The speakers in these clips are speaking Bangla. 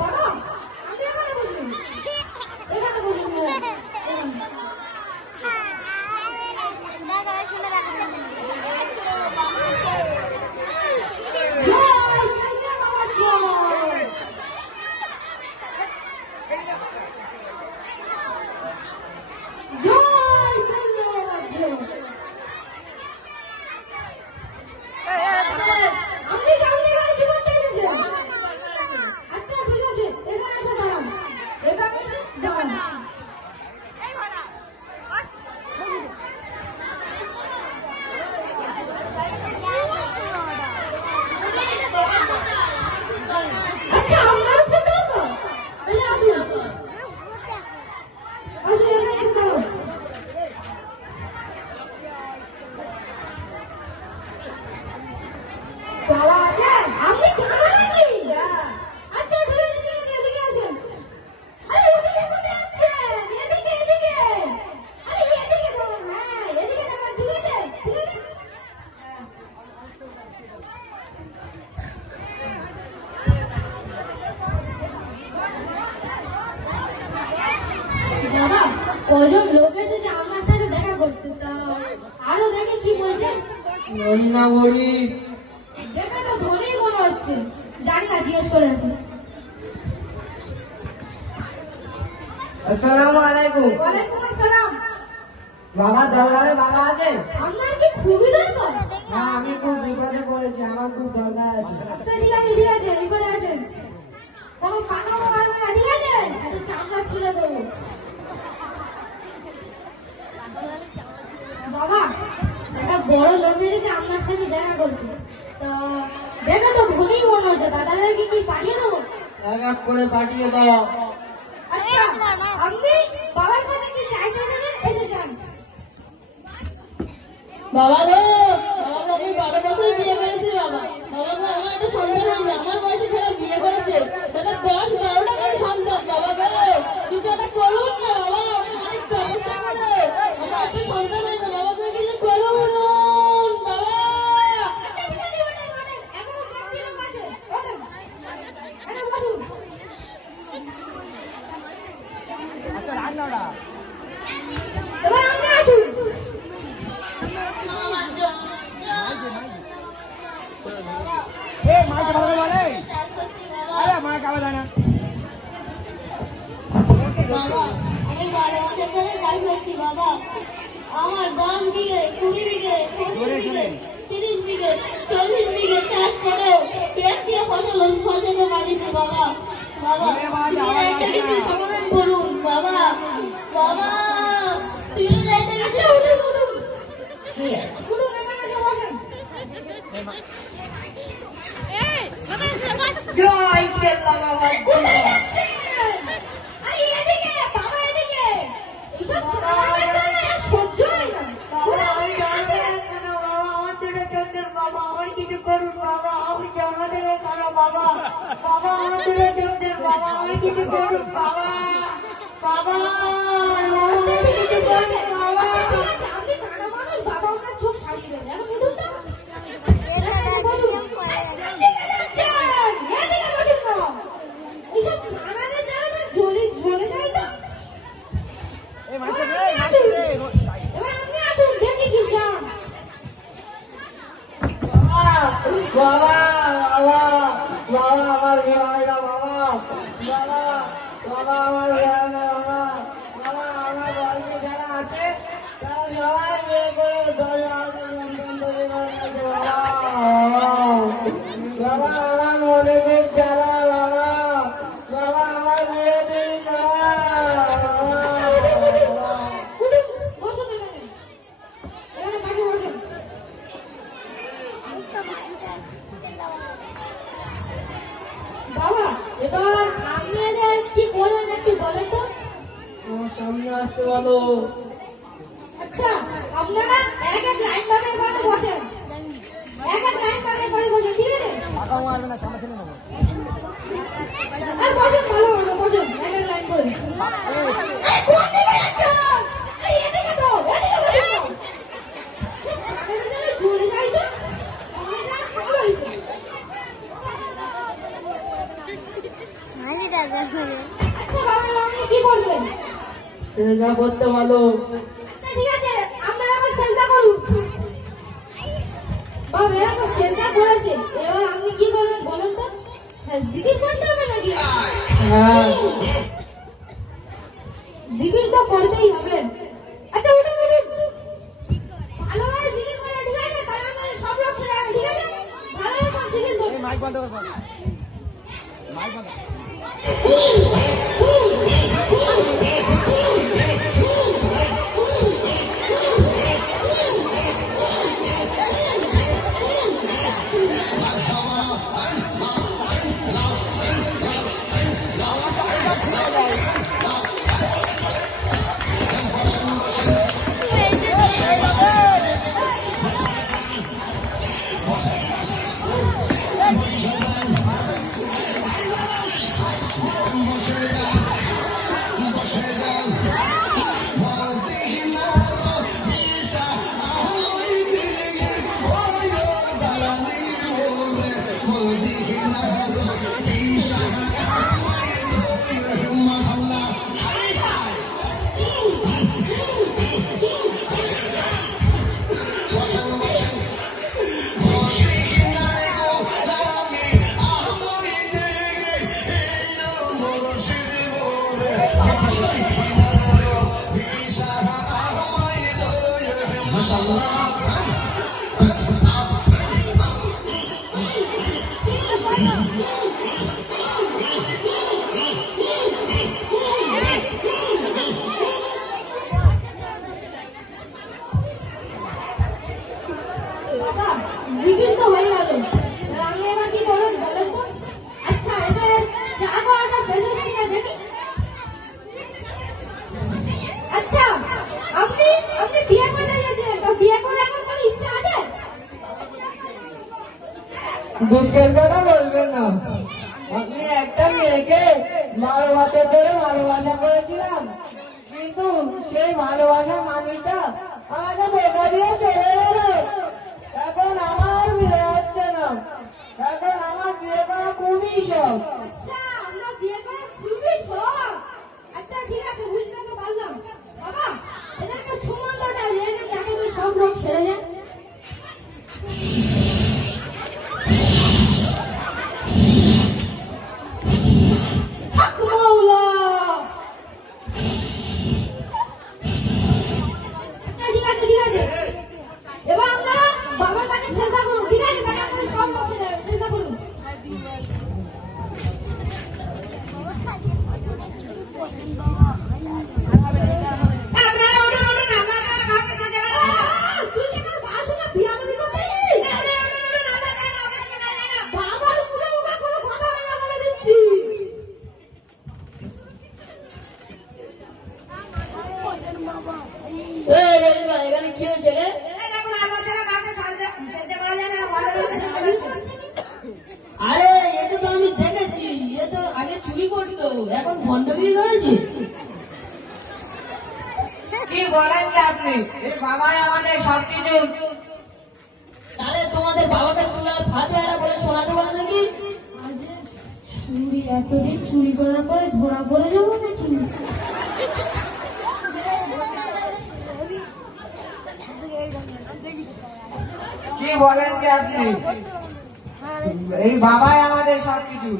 বাবা আমি এখানে বসুন, এখানে বসুন। জয় কালিয়া বাবা জয়। জয় কালিয়া বাবা জয়। আপনি কাউকে কি বলতে এসেছেন? আচ্ছা ঠিক আছে, এখানে এসে দাঁড়ান, এখানে এসে দাঁড়ান। আচ্ছা আপনার ফটো তো তাহলে আসুন, আসুন এখানে এসে দাঁড়ান। বাবা আছেন? আপনি কারা নাকি? আচ্ছা ঠিক আছে, ঠিক আছে, এদিকে আসেন। আরে ওদিকে কোথায় আছেন? এদিকে এদিকে। আরে এদিকে দাঁড়ান, হ্যাঁ এদিকে দাঁড়ান, ঠিক আছে ঠিক আছে। বাবা কজন লোক এসেছে আমার সাথে দেখা করতে, তা আরো দেখে কি বলছেন? না বলি দেখে তো ধরেই মনে হচ্ছে, জানি না, জিজ্ঞেস করে আসি। আসসালামু আলাইকুম। ওয়ালাইকুম আসসালাম। বাবা দরবারে বাবা আছেন? আপনার কি খুবই দরকার? না, আমি খুব বিপদে পড়েছি, আমার খুব দরকার আছে। আচ্ছা ঠিক আছে, ঠিক আছে, এই করে আছেন। কোনো ফাঁকা মারবে না, ঠিক আছে? এত চামড়া ছিঁড়ে দেবো। বাবা একটা বড় লোক এসেছে আপনার সাথে দেখা করতে, তো দেখে তো ধনী মনে হচ্ছে, দাদাদেরকে কি পাঠিয়ে দেবো? এক এক করে পাঠিয়ে দাও। আচ্ছা আপনি বাবার কাছে কি চাইতে এসেছেন? বাবা গো, বাবা গো, আমি 12 বছর বিয়ে করেছি বাবা। বাবা গো, আমার একটা সন্তান হয়নি, আমার বয়সে ছেলে বিয়ে করেছে, সেটা 10-12টা করে সন্তান। বাবা গো, কিছু একটা করুন না বাবা, আমি অনেক সমস্যা করে আমার একটা সন্তান হয়নি। বাবা গো, কিছু করুন বাবা। এখনো বাকি লোক আছে, ওঠেন, এখানে বসুন। এবার আপনি আসুন। বাবা আমি 12 বছর ধরে কাজ করছি বাবা। আমার 10 বিঘে, 20 বিঘে, 25 বিঘে, 30 বিঘে, 40 বিঘে চাষ করেও পেট দিয়ে ফসল ফসাতে পারিনি বাবা। বাবা তুমি একটা কিছু সমাধান করুন বাবা। বাবা তুমি একটা কিছু উঠুন, উঠুন, উঠুন, এখানে এসে বসেন। জয় কেল্লা বাবা। কোথায় যাচ্ছেন? আরে এদিকে, বাবা এদিকে। এসব খাবারের জন্য আর সহ্য হয় না। আমি জানতে বাবা, আমার দুটো চোখের বাবা, আমার কিছু করুন বাবা, আমি জন্ম থেকে খানো বাবা। বাবা আমার দুটো চোখের বাবা, আমার কিছু করুন বাবা। বাবা আচ্ছা, ঠিক আছে, কিছু ঠিক আছে। করুন বাবা। আচ্ছা, ঠিক আছে, আপনি কানা মানুষ, বাবা আপনার চোখ সারিয়ে দেবে। এখন উঠুন তো। এখানে বসুন। এদিকে যাচ্ছেন, এদিকে বসুন না। এইসব নানাদের জায়গাতে জ্বলে যায় তো। এবার আপনি আসুন, দেখি কি চান। বাবা বাবা বাবা আমার বিয়ে হয় না বাবা। বাবা বাবা আমার বিয়ে হয় না বাবা। বাবা আমার বয়সে যারা আছে তারা সবাই বিয়ে করে 10-12টা সন্তান তৈরি করে আছে বাবা। বাবা আমার মনে খুব জ্বালা বাবা। বাবা আমার বিয়ে দিন বাবা। উঠুন, বসুন এখানে। এখানে পাশে বসুন। বাবা এবার আপনি এদের কি করবেন একটু বলেন তো। আমার সামনে আসতে বলো। আচ্ছা আপনারা এক এক লাইন ভাবে এখানে বসেন, এক এক লাইন ভাবে এখানে বসেন, ঠিক আছে? আর বসেন, ভালো হবে, বসেন এক এক লাইন করে। এই, কোন দিকে যাচ্ছেন? এই, এদিকে তো, এদিকে বসুন না। আপনাদের জায়গায় চলে যাই তো, আমাদের ভালো হয়েছে। আচ্ছা বাবা আপনি কি করবেন? সেজদা করতে বলো। আচ্ছা ঠিক আছে আপনারা আবার সেজদা করুন। বাবা এরা তো সেজদা করেছে, এবার আপনি কি করবেন বলুন তো? হ্যাঁ জিকির করতে হবে নাকি? হ্যাঁ জিকির তো করতেই হবে। আচ্ছা উঠুন উঠুন, ভালোভাবে জিকির করে ঠিক আছে, তাহলে আমাদের সব লোক চলে যাবে ঠিক আছে, ভালোভাবে সব জিকির করুন। বাবা জিকির তো হয়ে গেল, এবার আমি এবার কি করবেন বলেন তো? আচ্ছা এদের চা খাওয়াটা ফেলে দিন না দেখি। আচ্ছা আপনি আপনি বিয়ে করতে গেছেন, তো বিয়ে করে এখন কোনো ইচ্ছা আছে? দুঃখের কথা বলবেন না। আপনি একটা মেয়েকে 12 বছর ধরে ভালোবাসা করেছিলাম, কিন্তু সেই ভালোবাসা মানুষটা আমাকে ধোঁকা দিয়ে চলে গেল। এখন আমার বিয়ে হচ্ছে না, এখন আমার বিয়ে করা খুবই শখ। আচ্ছা আপনার বিয়ে করার খুবই শখ। আচ্ছা ঠিক আছে বুঝতে তো পারলাম। বাবা এদেরকে ছুমন্তটা রেগে দেখে তো সব লোক ছেড়ে যায়। হক মাওলা। আচ্ছা ঠিক আছে ঠিক আছে, এবার আপনারা বাবার কাছে সেজদা করুন ঠিক আছে, তাহলে আপনারা সব লোক ছেড়ে যাবে, সেজদা করুন। আপনারা উঠুন উঠুন, আপনারা কাউকে সেজদা করুন। তুই কি আমার বাসুকে বিয়াদবি করতেছিস? আপনারা উঠুন উঠুন, আপনারা কাউকে সেজদা করুন না। বাবার মুখে মুখে কোনো কথা হয় না বলে দিচ্ছি। রবিবার এখানে কি হয়েছে রে? এই দেখুন আমার ছাড়া কাউকে সেজদা করা যায় না, ভালো লোককে সেজদা করছে। আরে এটা তো আমি দেখেছি, এ তো আগে চুরি করতো, এখন ভণ্ডগিরি ধরেছি। কি বলেন কি আপনি? এই বাবাই আমাদের সবকিছু। তাহলে তোমাদের বাবাকে শোনা ফাতেহারা বলে শোনাতে পারো নাকি? চুরি এতদিন চুরি করার পরে ঝোড়া পড়ে যাবো নাকি? কি বলেন কি আপনি? এই বাবাই আমাদের সবকিছু।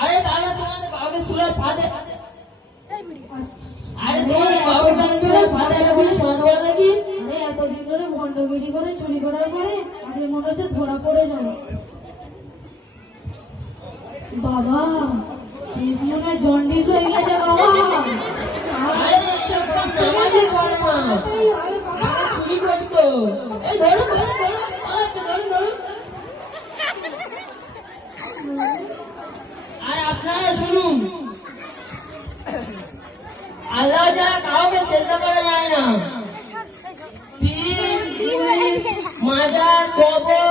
আরে তাহলে তোমাদের বাবাকে শোনা ফাতে আরে তোমাদের বাবাকে শোনা ফাতেহারা বলে শোনাতে পারো নাকি? আরে এতদিন ধরে ভণ্ডগিরি করে চুরি করার পরে আজকে মনে হচ্ছে ধরা পড়ে যাবো। বাবা এই মনে হয় জন্ডিস হয়ে গেছে বাবা। আরে এসব কাজ নামাজই পড়ে না, এই হবে বাবা। আগে চুরি করতো। এই ধরুন ধরুন ধরুন, পালাচ্ছে, ধরুন ধরুন। আর আপনারা শুনুন, আল্লাহ ছাড়া কাউকে সেজদা করা যায় না। পীর, মুরিদ, মাজার, কবর